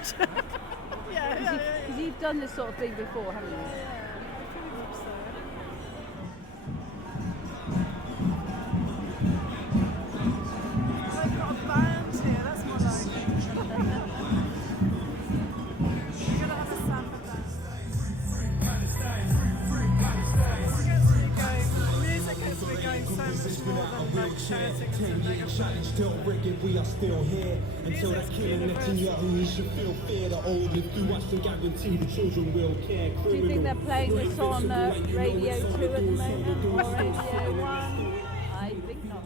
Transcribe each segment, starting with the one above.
much. yeah. Because you've done this sort of thing before, haven't you? Yeah, pretty much so. They've got a band here, that's more like it. We're going to have a samba band. Music gets me going so much more than like shouting and something. Still rigging, we are still here. Until that killing Netanyahu, he should feel fear. The old if you watch the guarantee the children will care. Do you think they're playing this on Radio 2 at the moment, or Radio 1? I think not.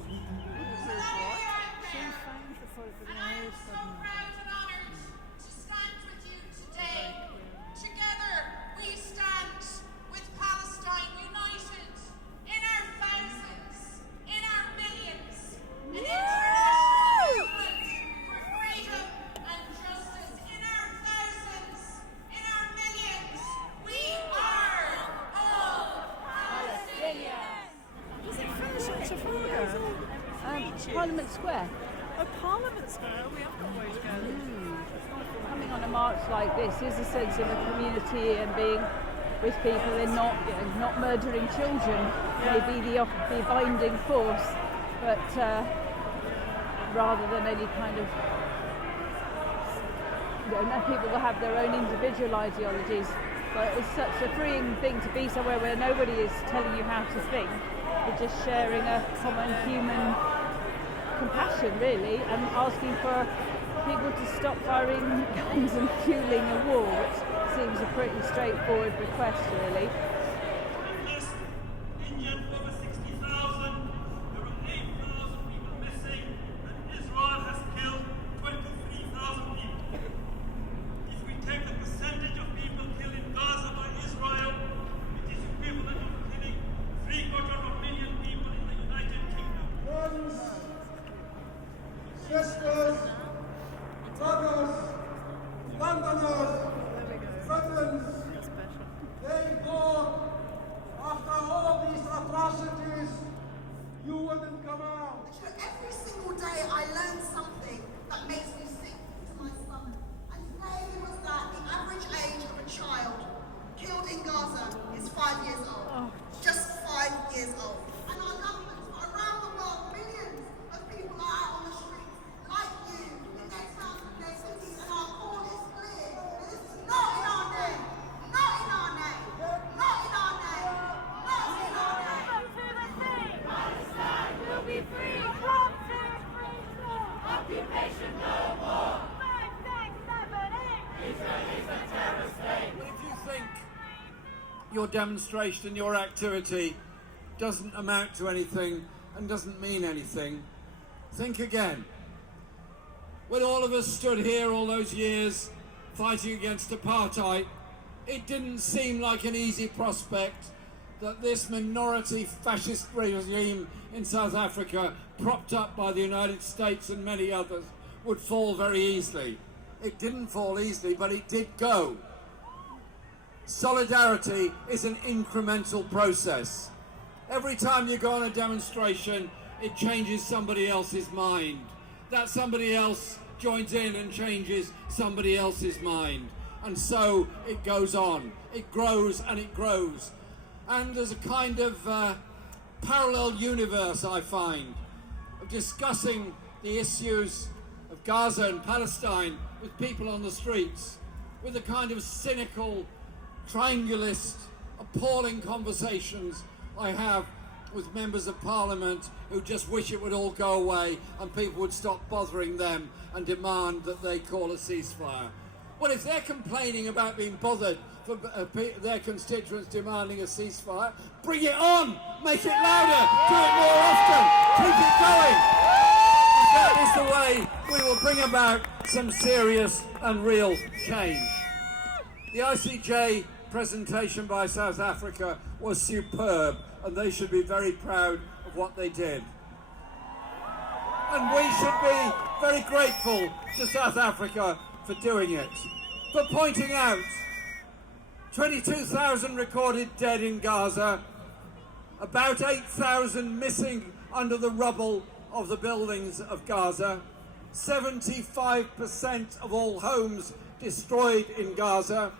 Parliament Square. Oh, Parliament Square. We have got a way to go. Coming on a march like this is a sense of a community and being with people and not murdering children. Maybe the binding force, but rather than any kind of, people will have their own individual ideologies. But it's such a freeing thing to be somewhere where nobody is telling you how to think. You're just sharing a common human compassion, really, and asking for people to stop firing guns and fueling a war, which seems a pretty straightforward request, really. India, over 60,000, there were 8,000 people missing, and Israel has killed 23,000 people. If we take the percentage of people killed in Gaza by Israel, it is equivalent of killing 750,000 people in the United Kingdom. Sisters, brothers, Londoners, friends, they thought after all these atrocities, you wouldn't come out. Every single day I learn something that makes me sick to my stomach. And today was that the average age of a child killed in Gaza is 5 years old. Just 5 years old. And our governments around the world, millions of people are out on the streets. Like you, in their towns and their cities, and our call is clear. This is not in our name. Not in our name. Not in our name. Not in our name. Come to the sea. Palestine will be free. From terrorism. Occupation no more. 5678. Israel is a terror state. But if you think your demonstration, your activity doesn't amount to anything and doesn't mean anything, think again. When all of us stood here all those years fighting against apartheid, it didn't seem like an easy prospect that this minority fascist regime in South Africa, propped up by the United States and many others, would fall very easily. It didn't fall easily, but it did go. Solidarity is an incremental process. Every time you go on a demonstration, it changes somebody else's mind. That somebody else joins in and changes somebody else's mind. And so it goes on. It grows and it grows. And there's a kind of parallel universe, I find, of discussing the issues of Gaza and Palestine with people on the streets, with a kind of cynical, triangulist, appalling conversations I have with members of parliament who just wish it would all go away and people would stop bothering them and demand that they call a ceasefire. Well, if they're complaining about being bothered for their constituents demanding a ceasefire, bring it on! Make it louder! Do it more often! Keep it going! That is the way we will bring about some serious and real change. The ICJ presentation by South Africa was superb, and they should be very proud of what they did. And we should be very grateful to South Africa for doing it, for pointing out 22,000 recorded dead in Gaza, about 8,000 missing under the rubble of the buildings of Gaza, 75% of all homes destroyed in Gaza,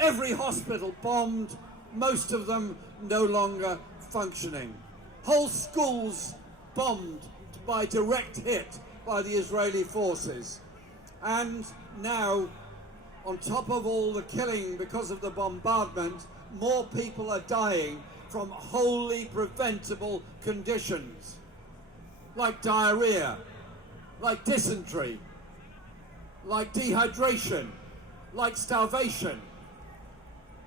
every hospital bombed, most of them no longer functioning. Whole schools bombed by direct hit by the Israeli forces. And now, on top of all the killing because of the bombardment, more people are dying from wholly preventable conditions, like diarrhea, like dysentery, like dehydration, like starvation,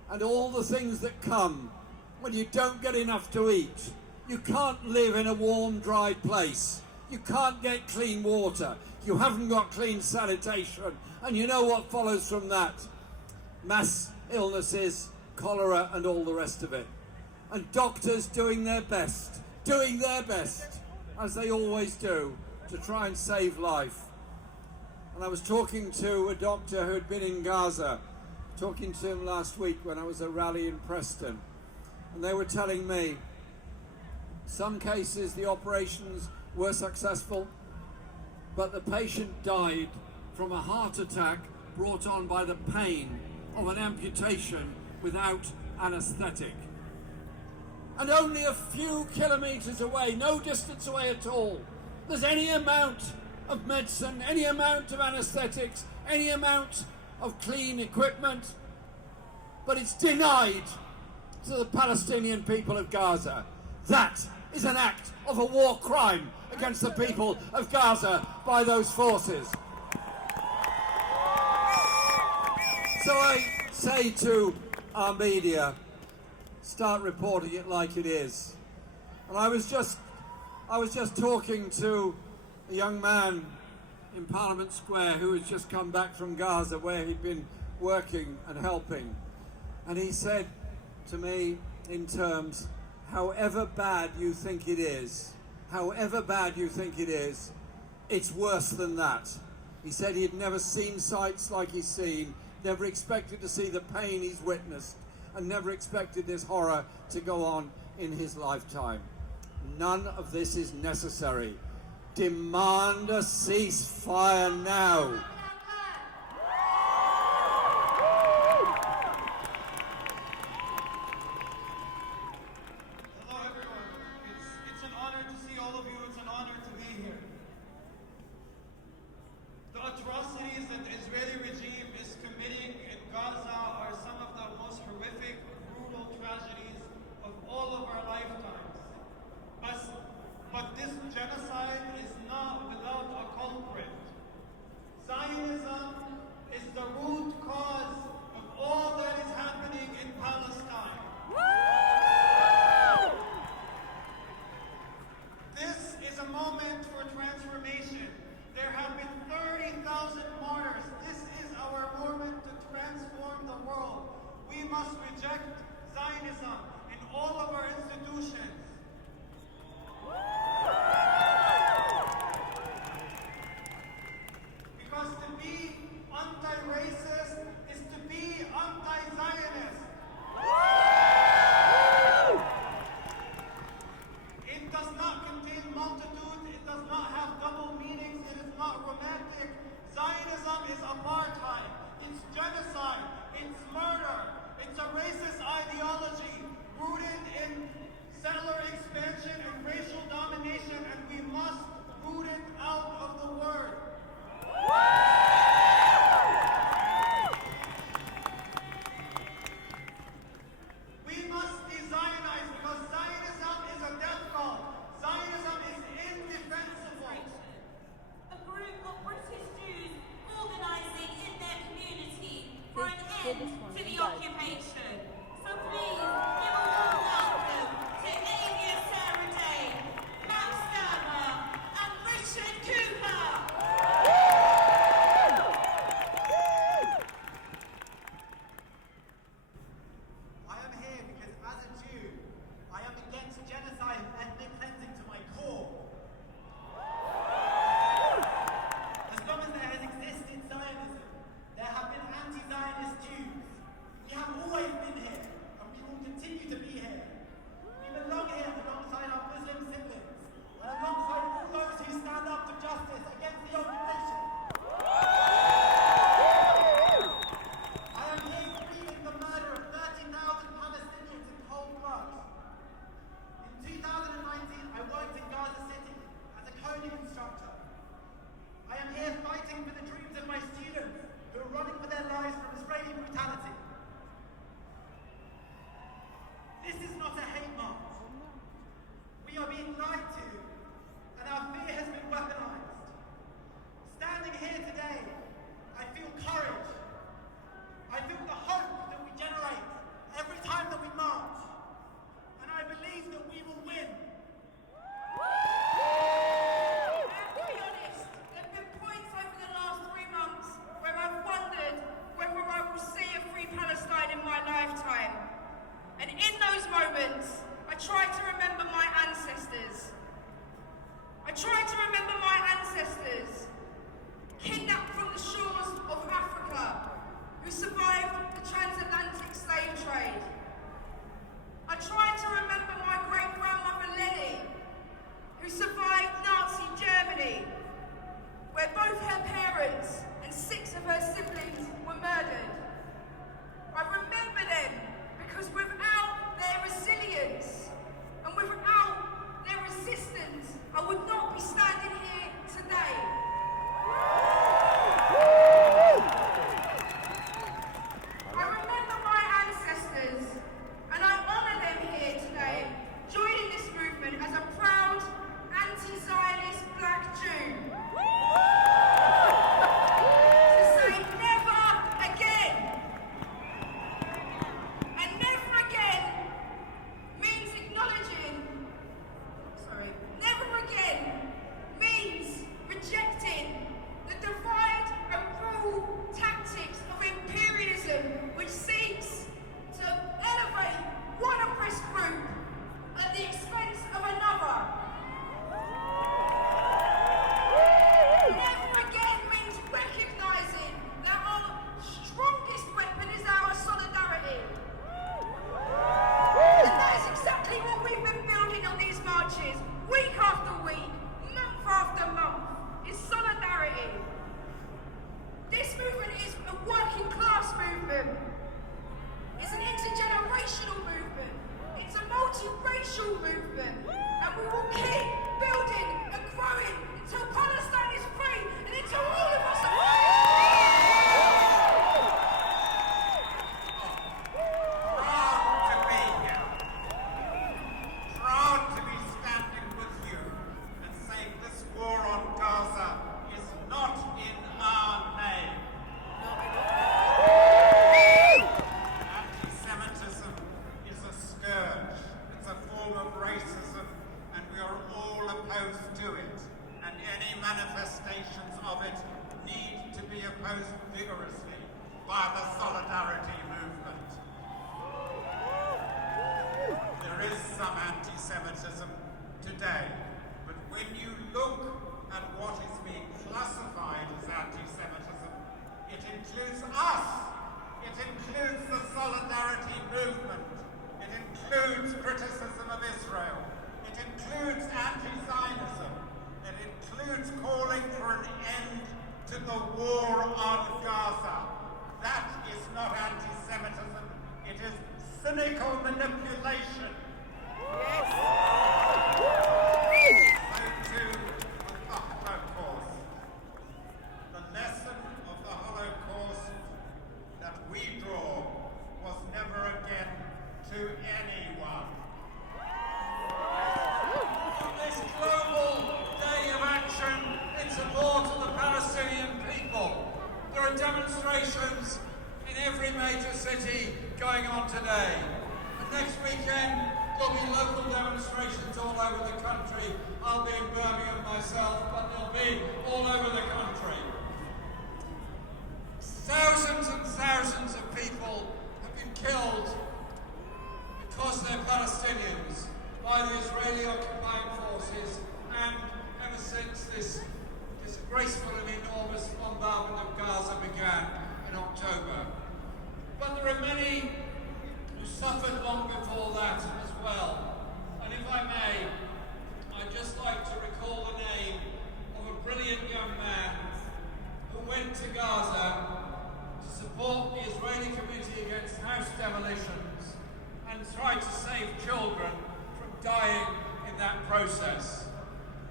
and all the things that come when you don't get enough to eat. You can't live in a warm, dry place. You can't get clean water. You haven't got clean sanitation. And you know what follows from that? Mass illnesses, cholera, and all the rest of it. And doctors doing their best, as they always do, to try and save life. And I was talking to a doctor who had been in Gaza, talking to him last week when I was at a rally in Preston. And they were telling me, some cases the operations were successful, but the patient died from a heart attack brought on by the pain of an amputation without anaesthetic. And only a few kilometres away, no distance away at all, there's any amount of medicine, any amount of anaesthetics, any amount of clean equipment, but it's denied to the Palestinian people of Gaza. That is an act of a war crime against the people of Gaza by those forces. So I say to our media, start reporting it like it is. And I was just talking to a young man in Parliament Square who has just come back from Gaza, where he'd been working and helping. And he said to me in terms, however bad you think it is, it's worse than that. He said he had never seen sights like he's seen, never expected to see the pain he's witnessed, and never expected this horror to go on in his lifetime. None of this is necessary. Demand a ceasefire now. Hello everyone. It's an honor to see all of you. It's an honor to be here. The atrocities that the Israeli regime is committing in Gaza are some of the most horrific, brutal tragedies of all of our lifetimes. But this genocide is not without a culprit. Zion opposed vigorously by the Solidarity movement. There is some anti-Semitism today, but when you look at what is being classified as anti-Semitism, it includes us. It includes the Solidarity movement. It includes criticism of Israel. It includes anti-Zionism. It includes calling for an end to the war on Gaza. That is not anti-Semitism. It is cynical manipulation. Yes. So too with the Holocaust. The lesson of the Holocaust that we draw was never again to anyone. On this global day of action in support of the Palestinian people, there are demonstrations in every major city going on today. And next weekend, there'll be local demonstrations all over the country. I'll be in Birmingham myself, but they'll be all over the country. Thousands and thousands of people have been killed because they're Palestinians by the Israeli occupying forces, and ever since this disgraceful and enormous bombardment of Gaza began in October. But there are many who suffered long before that as well. And if I may, I'd just like to recall the name of a brilliant young man who went to Gaza to support the Israeli Committee Against House Demolitions and tried to save children from dying in that process.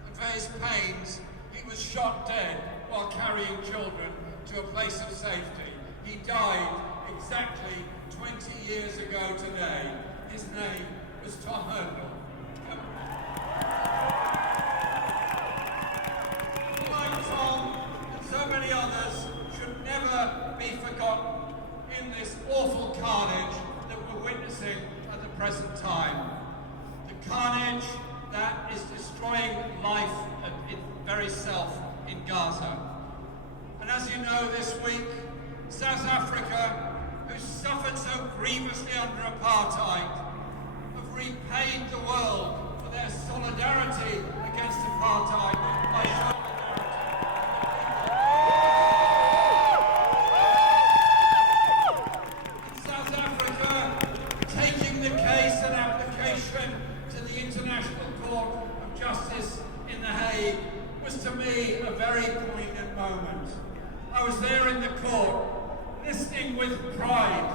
And for his pains, he was shot dead while carrying children to a place of safety. He died exactly 20 years ago today. His name was Tom Hurdle. Like Tom and so many others should never be forgotten in this awful carnage that we're witnessing at the present time. The carnage that is destroying life at its very self in Gaza. And as you know, this week, South Africa, who suffered so grievously under apartheid, have repaid the world for their solidarity against apartheid by showing in South Africa, taking the case and application to the International Court of Justice in The Hague was to me a very poignant moment. I was there in the court, listening with pride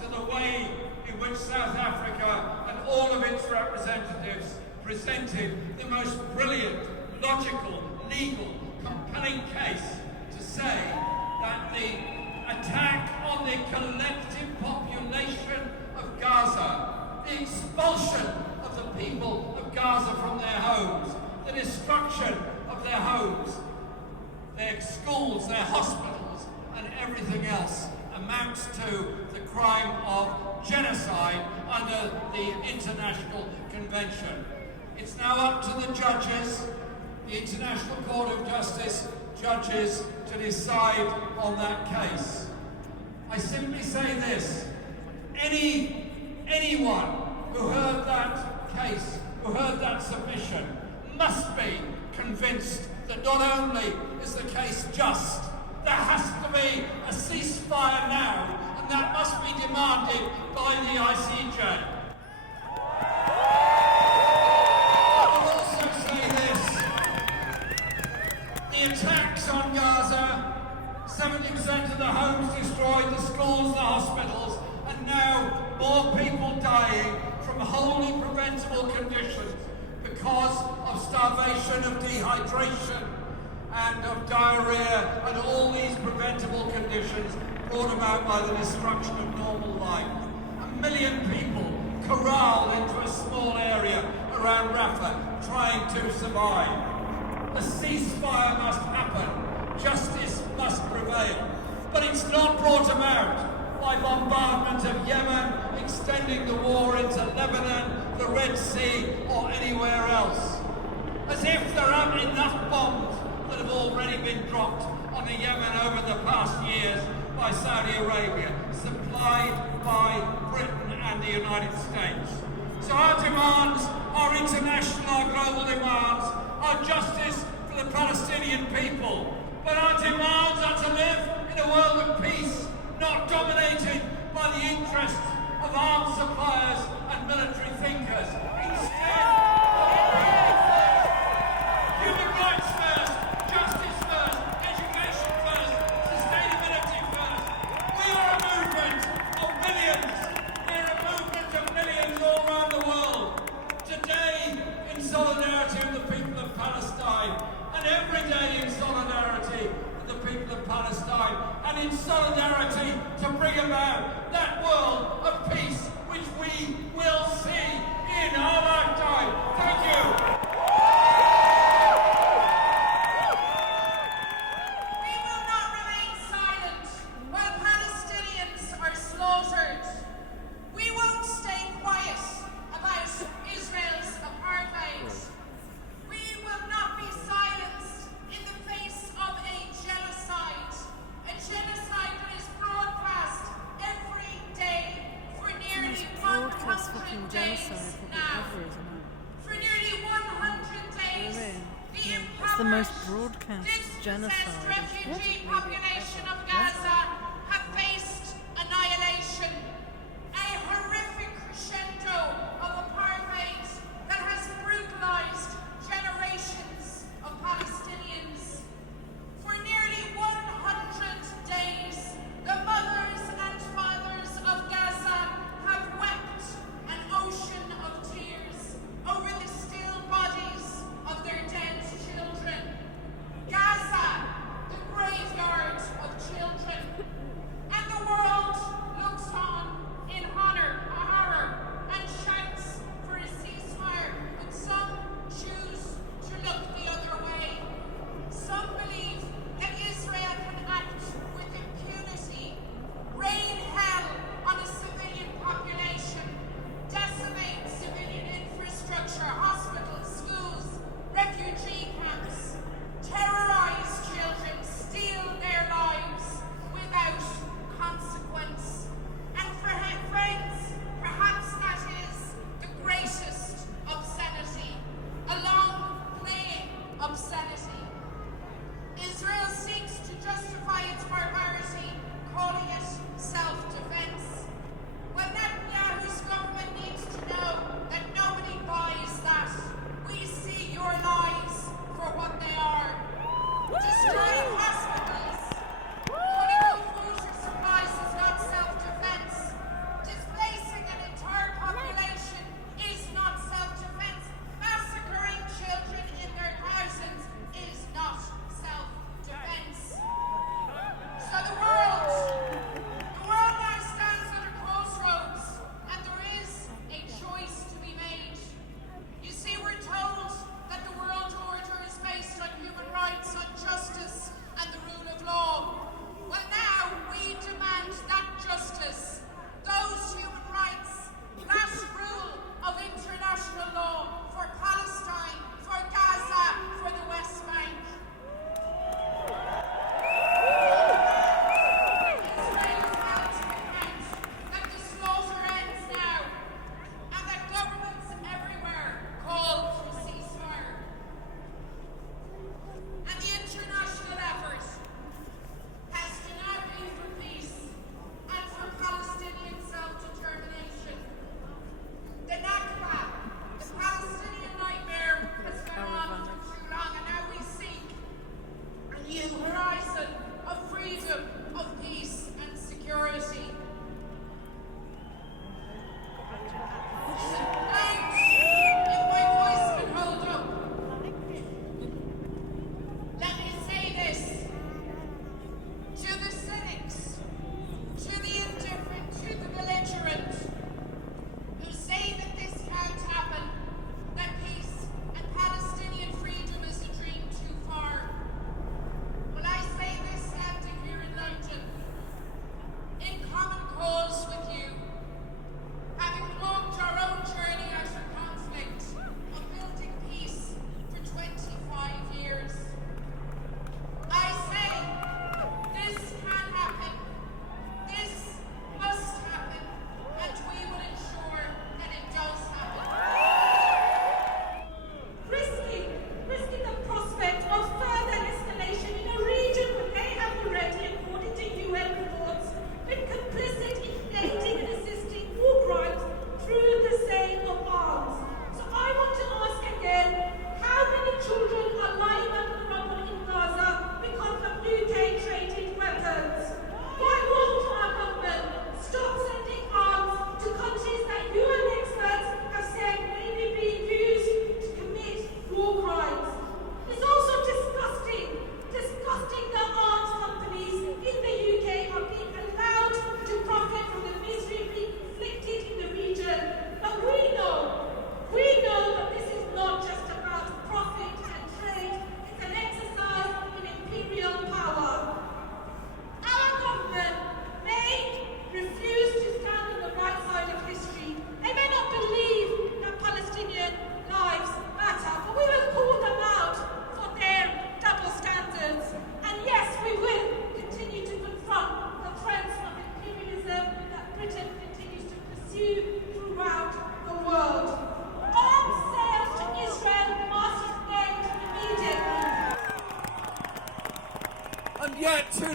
to the way in which South Africa and all of its representatives presented the most brilliant, logical, legal, compelling case to say that the attack on the collective population of Gaza, the expulsion of the people of Gaza from their homes, the destruction of their homes, their schools, their hospitals, and everything else amounts to the crime of genocide under the International Convention. It's now up to the judges, the International Court of Justice judges, to decide on that case. I simply say this: anyone who heard that case, who heard that submission, must be convinced that not only is the case just, there has to be a ceasefire now, and that must be demanded by the ICJ. I will also say this: the attacks on Gaza, 70% of the homes destroyed, the schools, the hospitals, and now more people dying from wholly preventable conditions because of starvation, of dehydration, and of diarrhea, and all these preventable conditions brought about by the destruction of normal life. 1 million people corralled into a small area around Rafah, trying to survive. A ceasefire must happen. Justice must prevail. But it's not brought about by bombardment of Yemen, extending the war into Lebanon, the Red Sea, or anywhere else. As if there aren't enough bombs that have already been dropped on the Yemen over the past Arabia, supplied by Britain and the United States. So our demands are international, our global demands are justice for the Palestinian people. But our demands are to live in a world of peace, not dominated by the interests of arms suppliers and military thinkers. Instead, human rights first, justice first, education first, sustainability first. We are a movement of millions. We're a movement of millions all around the world. Today, in solidarity with the people of Palestine, and every day in solidarity with the people of Palestine, and in solidarity to bring about that world of peace which we will see in our lifetime. Thank you. We will not remain silent while Palestinians are slaughtered. We won't stay quiet about Israel's apartheid. We will not be silenced in the face of a genocide that is broadcast every day for nearly 100 days now. For nearly 100 days, the It's the most impoverished, broadcast dispossessed genocide. refugee population of Gaza have faced annihilation. A horrific crescendo of apartheid that has brutalized generations of Palestinians. For nearly 100 days, the mothers and fathers of Gaza have wept an ocean of tears over the still bodies of their dead children. Gaza, the graveyard of children.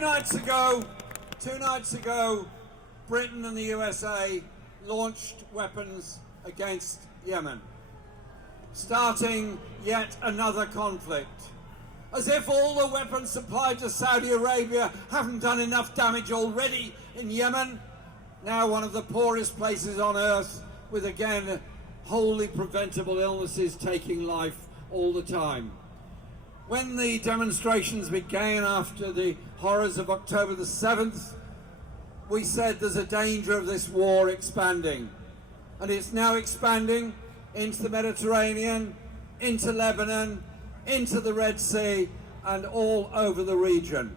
nights ago, Britain and the USA launched weapons against Yemen, starting yet another conflict. As if all the weapons supplied to Saudi Arabia haven't done enough damage already in Yemen, now one of the poorest places on earth, with again wholly preventable illnesses taking life all the time. When the demonstrations began after the horrors of October the 7th, we said there's a danger of this war expanding. And it's now expanding into the Mediterranean, into Lebanon, into the Red Sea, and all over the region.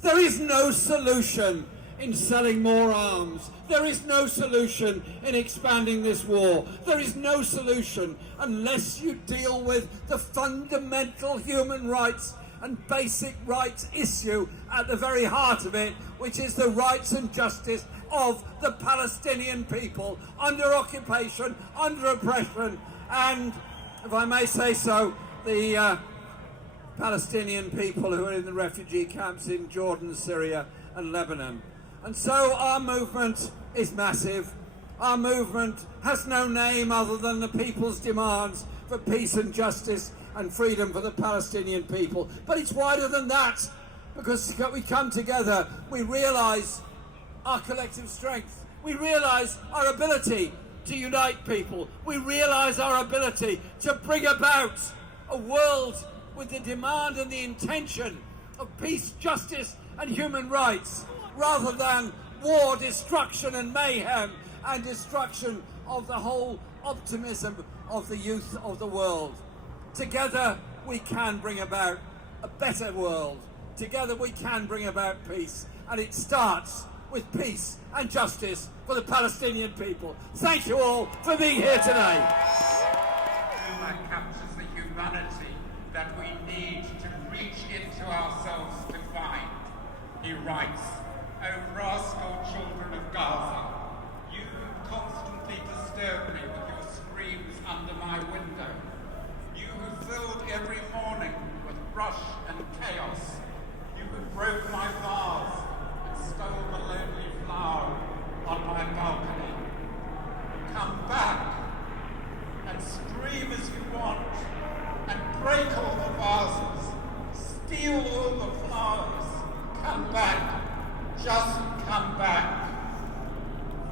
There is no solution in selling more arms. There is no solution in expanding this war. There is no solution unless you deal with the fundamental human rights and basic rights issue at the very heart of it, which is the rights and justice of the Palestinian people under occupation, under oppression, and, if I may say so, the Palestinian people who are in the refugee camps in Jordan, Syria, and Lebanon. And so our movement is massive. Our movement has no name other than the people's demands for peace and justice and freedom for the Palestinian people. But it's wider than that, because we come together, we realise our collective strength. We realise our ability to unite people. We realise our ability to bring about a world with the demand and the intention of peace, justice and human rights, rather than war, destruction and mayhem and destruction of the whole optimism of the youth of the world. Together we can bring about a better world. Together we can bring about peace, and it starts with peace and justice for the Palestinian people. Thank you all for being here today. That captures the humanity that we need to reach into ourselves to find. He writes, "O rascal children of Gaza, you who constantly disturb me with your screams under my window, you who filled every morning with rush and chaos, you who broke my vase and stole the lonely flower on my balcony, come back and scream as you want, and break all the vases, steal all the flowers, come back, just come back.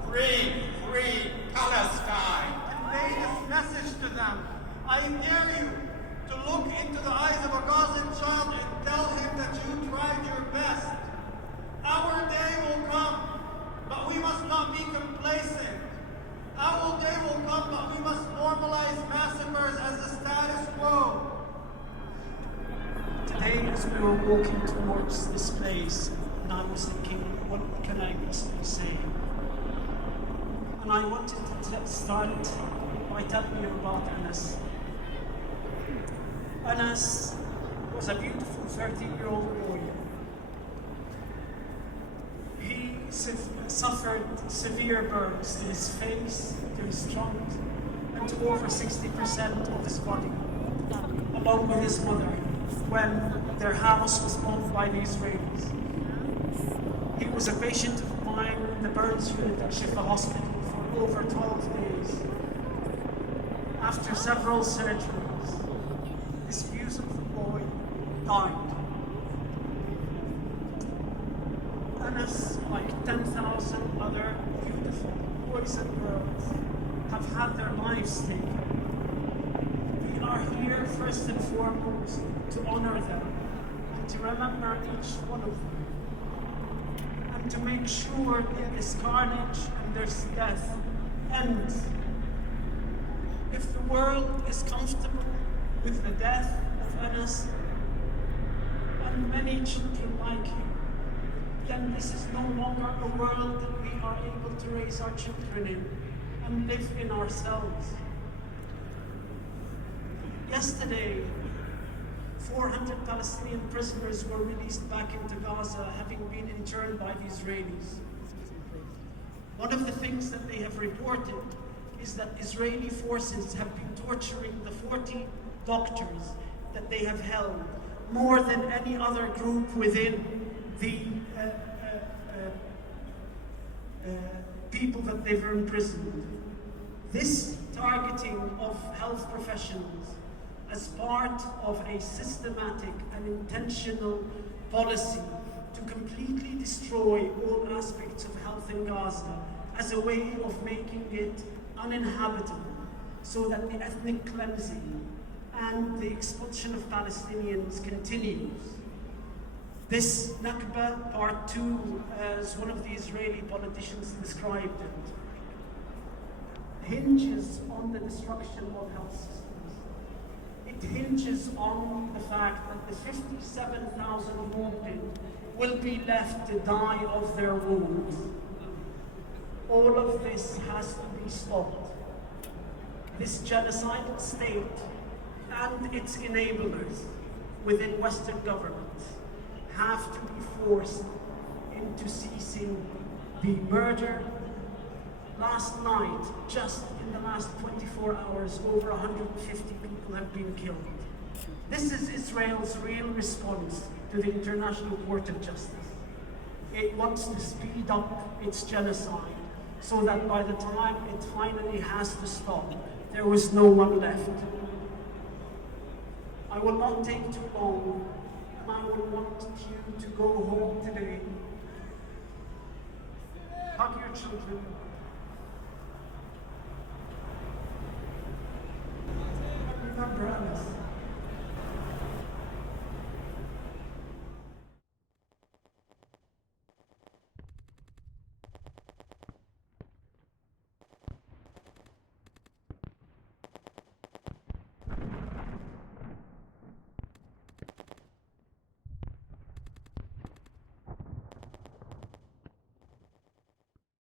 Free, free Palestine." Convey this message to them. I dare you to look into the eyes of a Gazan child and tell him that you tried your best. Our day will come, but we must not be complacent. Our day will come, but we must normalize massacres as the status quo. Today, as we were walking towards this place, and I was thinking, what can I possibly say? And I wanted to start by telling you about Anas. Anas was a beautiful 13-year-old boy. He suffered severe burns to his face, to his trunk, and to over 60% of his body, along with his mother, when their house was bombed by the Israelis. He was a patient of mine in the burns unit at Shifa Hospital for over 12 days. After several surgeries, this beautiful boy died. Anas, like 10,000 other beautiful boys and girls, have had their lives taken. We are here first and foremost to honor them and to remember each one of them, and to make sure that this carnage and this death ends. If the world is comfortable with the death of Anas and many children like him, then this is no longer a world that we are able to raise our children in and live in ourselves. Yesterday, 400 Palestinian prisoners were released back into Gaza, having been interned by the Israelis. One of the things that they have reported is that Israeli forces have been torturing the 40 doctors that they have held, more than any other group within the people that they were imprisoned. This targeting of health professionals as part of a systematic and intentional policy to completely destroy all aspects of health in Gaza as a way of making it uninhabitable, so that the ethnic cleansing and the expulsion of Palestinians continues. This Nakba Part 2, as one of the Israeli politicians described it, hinges on the destruction of health systems. It hinges on the fact that the 57,000 wounded will be left to die of their wounds. All of this has to be stopped. This genocidal state and its enablers within Western governments have to be forced into ceasing the murder. Last night, just in the last 24 hours, over 150 people have been killed. This is Israel's real response to the International Court of Justice. It wants to speed up its genocide so that by the time it finally has to stop, there was no one left. I will not take too long, and I will want you to go home today, hug your children,